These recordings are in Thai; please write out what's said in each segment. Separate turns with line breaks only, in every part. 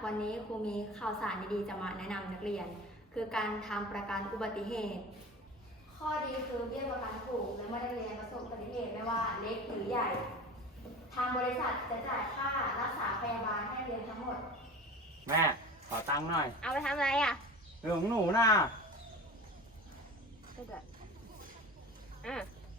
วันนี้ครูมีข่าวสารดีๆจะมาแนะนำนักเรียน คือการทำประกันอุบัติเหตุ ข้อดีคือเบี้ยประกันถูกและเมื่อนักเรียนประสบอุบัติเหตุไม่ว่าเล็กหรือใหญ่ ทางบริษัทจะจ่ายค่ารักษาพยาบาลให้นักเรียนทั้งหมด
แม่ขอตังค์หน่อย
เอาไปทำอะไรอ่ะ
เรื่องของหนูน่ะ
ก็ได้อ่ะ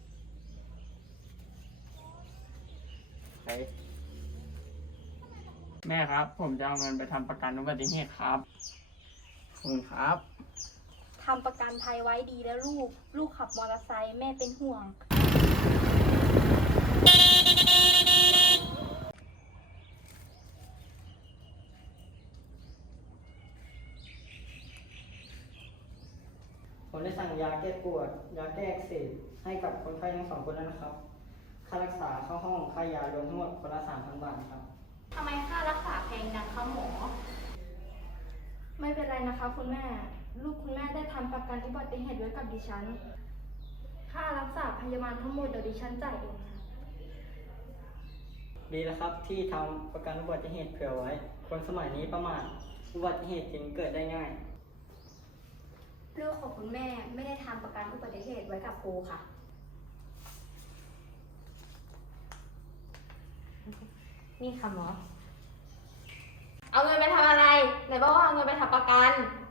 แม่ครับ ผมจะเอาเงินไปทำประกันอุบัติเหตุครับขอบคุณครับ
ทำประกันภัยไว้ดีแล้วลูกขับมอเตอร์ไซค์แม่เป็นห่วง
ผมได้สั่งยาแก้ปวด ยาแก้อักเสบให้กับคนไข้ทั้งสองคนแล้วนะครับ ค่ารักษาเข้าห้องค่ายารวมทั้งหมดคนละ 3,000 บาทครับ
ทำไมค่ารักษาแพงจังคะหมอ
ไม่เป็นไรนะคะคุณแม่ ลูกคุณแม่ได้ทำประกันอุบัติเหตุไว้กับดิฉัน ค่ารักษาพยาบาลทั้งหมดเดี๋ยวดิฉันจ่ายเองค่ะ
ดีแล้วครับที่ทำประกันอุบัติเหตุเผื่อไว้ คนสมัยนี้ประมาทอุบัติเหตุจึงเกิดได้ง่าย
ลูกของคุณแม่ไม่ได้ทำประกันอุบัติเหตุไว้กับครูค่ะ
นี่ค่ะหมอ เอาเงินไปทำอะไรไหนบอกว่าเอาเงินไปทำประกัน